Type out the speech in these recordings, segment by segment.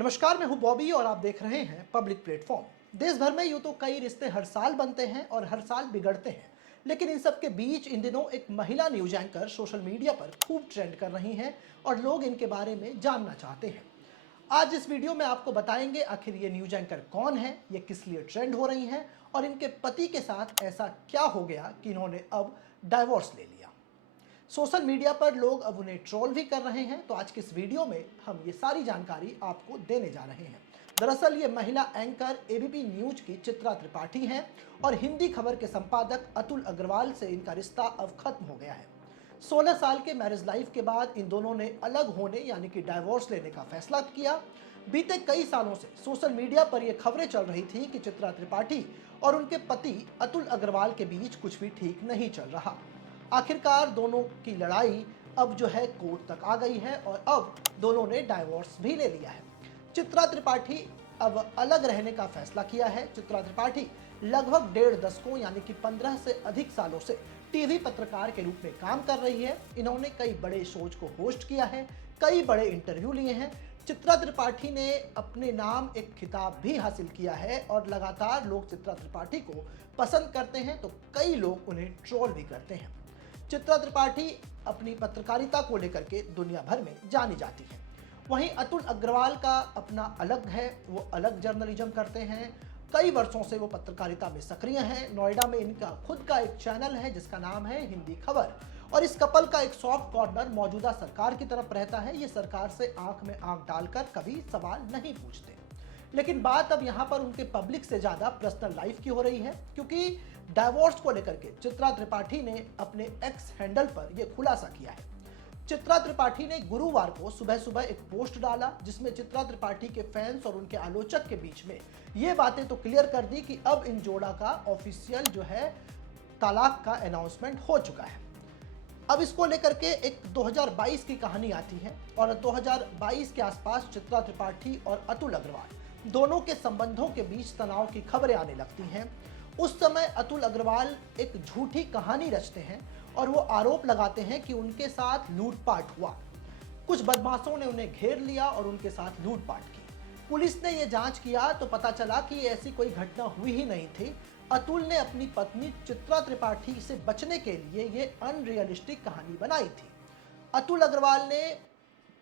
नमस्कार, मैं हूं बॉबी और आप देख रहे हैं पब्लिक प्लेटफॉर्म। देश भर में यूं तो कई रिश्ते हर साल बनते हैं और हर साल बिगड़ते हैं, लेकिन इन सब के बीच इन दिनों एक महिला न्यूज एंकर सोशल मीडिया पर खूब ट्रेंड कर रही हैं और लोग इनके बारे में जानना चाहते हैं। आज इस वीडियो में आपको बताएंगे आखिर ये न्यूज एंकर कौन है, ये किस लिए ट्रेंड हो रही हैं और इनके पति के साथ ऐसा क्या हो गया कि इन्होंने अब डाइवोर्स ले लिया। सोशल मीडिया पर लोग अब उन्हें ट्रोल भी कर रहे हैं, तो आज की इस वीडियो में हम ये सारी जानकारी आपको देने जा रहे हैं। दरअसल ये महिला एंकर एबीपी न्यूज की चित्रा त्रिपाठी हैं और हिंदी खबर के संपादक अतुल अग्रवाल से इनका रिश्ता अब खत्म हो गया है। 16 साल के मैरिज लाइफ के बाद इन दोनों ने अलग होने यानी कि डाइवोर्स लेने का फैसला किया। बीते कई सालों से सोशल मीडिया पर यह खबरें चल रही थी कि चित्रा त्रिपाठी और उनके पति अतुल अग्रवाल के बीच कुछ भी ठीक नहीं चल रहा। आखिरकार दोनों की लड़ाई अब जो है कोर्ट तक आ गई है और अब दोनों ने डाइवोर्स भी ले लिया है। चित्रा त्रिपाठी अब अलग रहने का फैसला किया है। चित्रा त्रिपाठी लगभग 1.5 दशकों यानी कि 15 से अधिक सालों से टीवी पत्रकार के रूप में काम कर रही है। इन्होंने कई बड़े शोज को होस्ट किया है, कई बड़े इंटरव्यू लिए हैं। चित्रा त्रिपाठी ने अपने नाम एक खिताब भी हासिल किया है और लगातार लोग चित्रा त्रिपाठी को पसंद करते हैं, तो कई लोग उन्हें ट्रोल भी करते हैं। चित्रा त्रिपाठी अपनी पत्रकारिता को लेकर के दुनिया भर में जानी जाती है। वहीं अतुल अग्रवाल का अपना अलग है, वो अलग जर्नलिज्म करते हैं। कई वर्षों से वो पत्रकारिता में सक्रिय हैं। नोएडा में इनका खुद का एक चैनल है जिसका नाम है हिंदी खबर, और इस कपल का एक सॉफ्ट कॉर्नर मौजूदा सरकार की तरफ रहता है। ये सरकार से आंख में आंख डालकर कभी सवाल नहीं पूछते। लेकिन बात अब यहाँ पर उनके पब्लिक से ज़्यादा पर्सनल लाइफ की हो रही है, क्योंकि डाइवोर्स को लेकर के चित्रा त्रिपाठी ने अपने एक्स हैंडल पर यह खुलासा किया है। चित्रा त्रिपाठी ने गुरुवार को सुबह सुबह एक पोस्ट डाला जिसमें चित्रा त्रिपाठी के फैंस और उनके आलोचक के बीच में ये बातें तो क्लियर कर दी कि अब इन जोड़ा का ऑफिशियल जो है तलाक का अनाउंसमेंट हो चुका है। अब इसको लेकर के एक 2022 की कहानी आती है और 2022 के आसपास चित्रा त्रिपाठी और अतुल अग्रवाल दोनों के संबंधों के बीच तनाव की खबरें आने लगती हैं। उस समय अतुल अग्रवाल एक झूठी कहानी रचते हैं और वो आरोप लगाते हैं कि उनके साथ लूटपाट हुआ। कुछ बदमाशों ने उन्हें घेर लिया और उनके साथ लूटपाट की। पुलिस ने ये जांच किया तो पता चला कि ऐसी कोई घटना हुई ही नहीं थी। अतुल ने अपनी पत्नी चित्रा त्रिपाठी से बचने के लिए ये अनरियलिस्टिक कहानी बनाई थी। अतुल अग्रवाल ने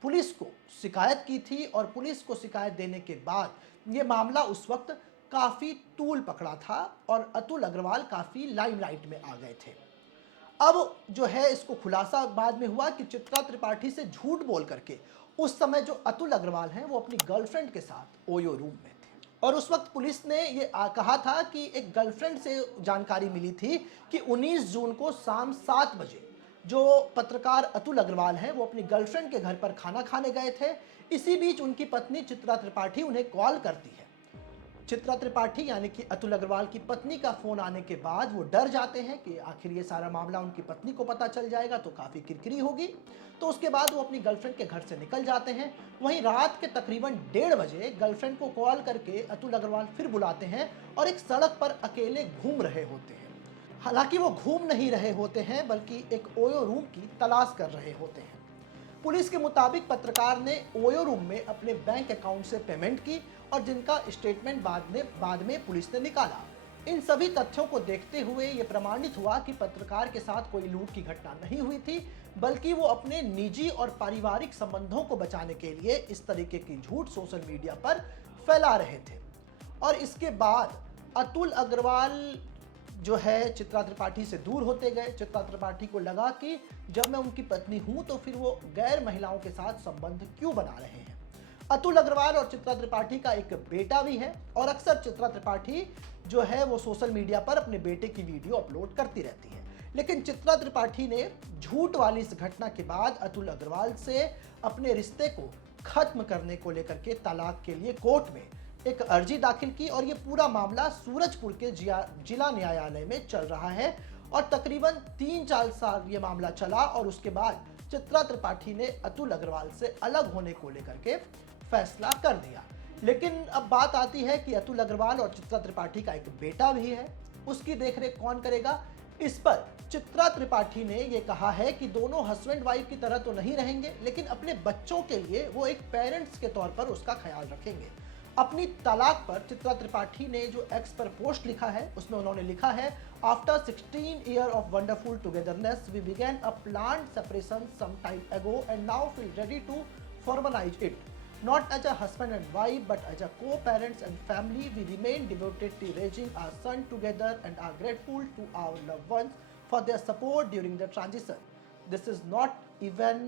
पुलिस को शिकायत की थी और पुलिस को शिकायत देने के बाद ये मामला उस वक्त काफ़ी तूल पकड़ा था और अतुल अग्रवाल काफ़ी लाइमलाइट में आ गए थे। अब जो है इसको खुलासा बाद में हुआ कि चित्रा त्रिपाठी से झूठ बोल करके उस समय जो अतुल अग्रवाल हैं वो अपनी गर्लफ्रेंड के साथ ओयो रूम में थे और उस वक्त पुलिस ने ये कहा था कि एक गर्लफ्रेंड से जानकारी मिली थी कि 19 जून को शाम 7 बजे जो पत्रकार अतुल अग्रवाल हैं वो अपनी गर्लफ्रेंड के घर पर खाना खाने गए थे। इसी बीच उनकी पत्नी चित्रा त्रिपाठी उन्हें कॉल करती है। चित्रा त्रिपाठी यानी कि अतुल अग्रवाल की पत्नी का फोन आने के बाद वो डर जाते हैं कि आखिर ये सारा मामला उनकी पत्नी को पता चल जाएगा तो काफ़ी किरकिरी होगी, तो उसके बाद वो अपनी गर्लफ्रेंड के घर से निकल जाते हैं। वहीं रात के तकरीबन 1:30 बजे गर्लफ्रेंड को कॉल करके अतुल अग्रवाल फिर बुलाते हैं और एक सड़क पर अकेले घूम रहे होते हैं। हालांकि वो घूम नहीं रहे होते हैं बल्कि एक ओयो रूम की तलाश कर रहे होते हैं। पुलिस के मुताबिक पत्रकार ने ओयो रूम में अपने बैंक अकाउंट से पेमेंट की और जिनका स्टेटमेंट बाद में पुलिस ने निकाला। इन सभी तथ्यों को देखते हुए ये प्रमाणित हुआ कि पत्रकार के साथ कोई लूट की घटना नहीं हुई थी, बल्कि वो अपने निजी और पारिवारिक संबंधों को बचाने के लिए इस तरीके की झूठ सोशल मीडिया पर फैला रहे थे। और इसके बाद अतुल अग्रवाल जो है चित्रा त्रिपाठी से दूर होते गए। चित्रा त्रिपाठी को लगा कि जब मैं उनकी पत्नी हूं तो फिर वो गैर महिलाओं के साथ संबंध क्यों बना रहे हैं। अतुल अग्रवाल और चित्रा त्रिपाठी का एक बेटा भी है और अक्सर चित्रा त्रिपाठी जो है वो सोशल मीडिया पर अपने बेटे की वीडियो अपलोड करती रहती है। लेकिन चित्रा त्रिपाठी ने झूठ वाली इस घटना के बाद अतुल अग्रवाल से अपने रिश्ते को खत्म करने को लेकर के तलाक के लिए कोर्ट में एक अर्जी दाखिल की और ये पूरा मामला सूरजपुर के जिला न्यायालय में चल रहा है और तकरीबन 3-4 साल ये मामला चला और उसके बाद चित्रा त्रिपाठी ने अतुल अग्रवाल से अलग होने को लेकर के फैसला कर दिया। लेकिन अब बात आती है कि अतुल अग्रवाल और चित्रा त्रिपाठी का एक बेटा भी है, उसकी देखरेख कौन करेगा, इस पर चित्रा त्रिपाठी ने यह कहा है कि दोनों हस्बैंड वाइफ की तरह तो नहीं रहेंगे, लेकिन अपने बच्चों के लिए वो एक पेरेंट्स के तौर पर उसका ख्याल रखेंगे। अपनी तलाक पर चित्रा त्रिपाठी ने जो एक्स पर पोस्ट लिखा है उसमें उन्होंने लिखा है, after 16 year of wonderful togetherness we begin a planned separation some time ago and now feel ready to formalise it. Not as a husband and wife, but as a co-parents and family, we remain devoted to raising our son together and are grateful to our loved ones for their support during the transition. This is not even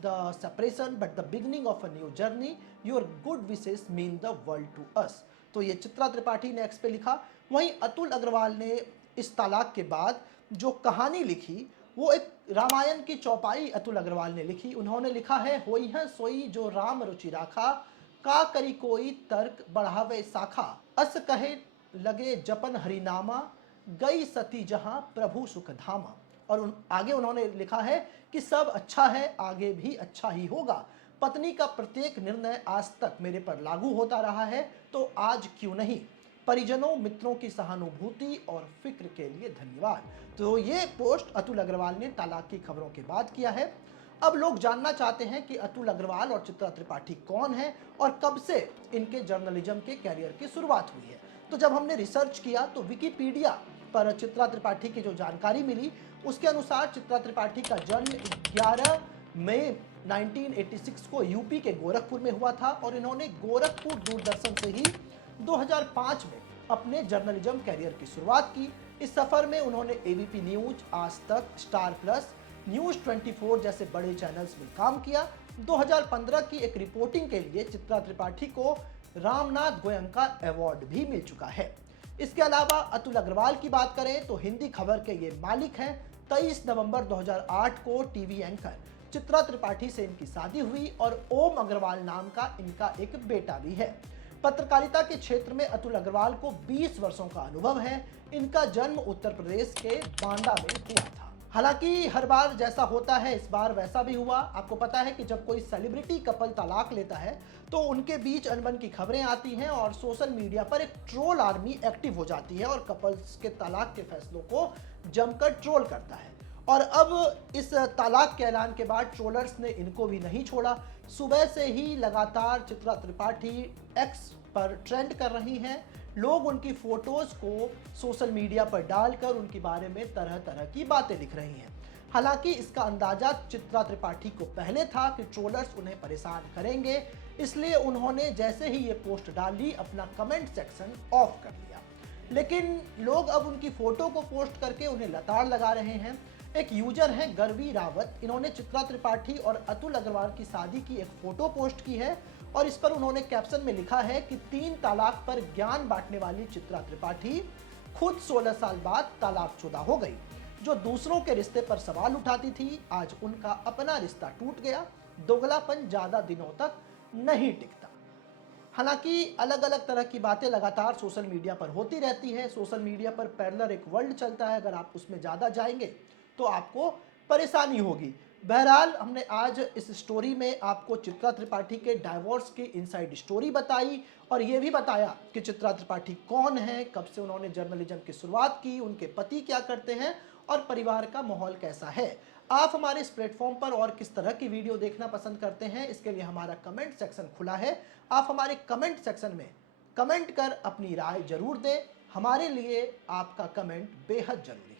the separation, but the beginning of a new journey. Your good wishes mean the world to us. तो ये चित्रा त्रिपाठी ने x पे लिखा। वहीं अतुल अग्रवाल ने इस तलाक के बाद जो कहानी लिखी वो एक रामायण की चौपाई अतुल अग्रवाल ने लिखी। उन्होंने लिखा है, होई है सोई जो राम रुचि राखा, का करी कोई तर्क बढ़ावे शाखा, अस कहे लगे जपन हरिनामा, गई सती जहां प्रभु सुख धामा। और आगे उन्होंने लिखा है कि सब अच्छा है, आगे भी अच्छा ही होगा। पत्नी का प्रत्येक निर्णय आज तक मेरे पर लागू होता रहा है, तो आज क्यों नहीं। परिजनों मित्रों की सहानुभूति और फिक्र के लिए धन्यवाद। तो ये पोस्ट अतुल अग्रवाल ने तलाक की खबरों के बाद किया है। अब लोग जानना चाहते हैं कि अतुल अग्रवाल और चित्रा त्रिपाठी कौन है और कब से इनके जर्नलिज्म के कैरियर की शुरुआत हुई है। तो जब हमने रिसर्च किया तो विकिपीडिया पर चित्रा त्रिपाठी की जो जानकारी मिली उसके अनुसार चित्रा त्रिपाठी का जन्म 11 मई 1986 को यूपी के गोरखपुर में हुआ था और इन्होंने गोरखपुर दूरदर्शन से ही 2005 में अपने जर्नलिज्म कैरियर की शुरुआत की। इस सफर में उन्होंने एबीपी न्यूज, आज तक, स्टार प्लस, न्यूज 24 जैसे बड़े चैनल्स में काम किया। 2015 की एक रिपोर्टिंग के लिए चित्रा त्रिपाठी को रामनाथ गोयनका अवार्ड भी मिल चुका है। इसके अलावा अतुल अग्रवाल की बात करें तो हिंदी खबर के ये मालिक हैं। 23 नवंबर 2008 को टीवी एंकर चित्रा त्रिपाठी से इनकी शादी हुई और ओम अग्रवाल नाम का इनका एक बेटा भी है। पत्रकारिता के क्षेत्र में अतुल अग्रवाल को 20 वर्षों का अनुभव है। इनका जन्म उत्तर प्रदेश के बांदा में हुआ था। हालांकि हर बार जैसा होता है इस बार वैसा भी हुआ। आपको पता है कि जब कोई सेलिब्रिटी कपल तलाक लेता है तो उनके बीच अनबन की खबरें आती हैं और सोशल मीडिया पर एक ट्रोल आर्मी एक्टिव हो जाती है और कपल्स के तलाक के फैसलों को जमकर ट्रोल करता है। और अब इस तलाक के ऐलान के बाद ट्रोलर्स ने इनको भी नहीं छोड़ा। सुबह से ही लगातार चित्रा त्रिपाठी एक्स पर ट्रेंड कर रही हैं। लोग उनकी फोटोज को सोशल मीडिया पर डालकर उनके बारे में तरह तरह की बातें लिख रही हैं। हालांकि इसका अंदाजा चित्रा त्रिपाठी को पहले था कि ट्रोलर्स उन्हें परेशान करेंगे, इसलिए उन्होंने जैसे ही ये पोस्ट डाली अपना कमेंट सेक्शन ऑफ कर दिया। लेकिन लोग अब उनकी फोटो को पोस्ट करके उन्हें लताड़ लगा रहे हैं। एक यूजर हैं गरवी रावत, इन्होंने चित्रा त्रिपाठी और अतुल अग्रवाल की शादी की एक फोटो पोस्ट की है और इस पर उन्होंने कैप्शन में लिखा है कि 3 तलाक पर ज्ञान बांटने वाली चित्रा त्रिपाठी खुद 16 साल बाद तलाकशुदा हो गई। जो दूसरों के रिश्ते पर सवाल उठाती थी, आज उनका अपना रिश्ता टूट गया। दोगलापन ज्यादा दिनों तक नहीं टिकता। हालांकि अलग अलग तरह की बातें लगातार सोशल मीडिया पर होती रहती है। सोशल मीडिया पर पैरेलल एक वर्ल्ड चलता है, अगर आप उसमें ज़्यादा जाएंगे तो आपको परेशानी होगी। बहरहाल हमने आज इस स्टोरी में आपको चित्रा त्रिपाठी के डाइवोर्स की इनसाइड स्टोरी बताई और ये भी बताया कि चित्रा त्रिपाठी कौन है, कब से उन्होंने जर्नलिज्म की शुरुआत की, उनके पति क्या करते हैं और परिवार का माहौल कैसा है। आप हमारे इस प्लेटफॉर्म पर और किस तरह की वीडियो देखना पसंद करते हैं, इसके लिए हमारा कमेंट सेक्शन खुला है। आप हमारे कमेंट सेक्शन में कमेंट कर अपनी राय जरूर दें। हमारे लिए आपका कमेंट बेहद जरूरी है।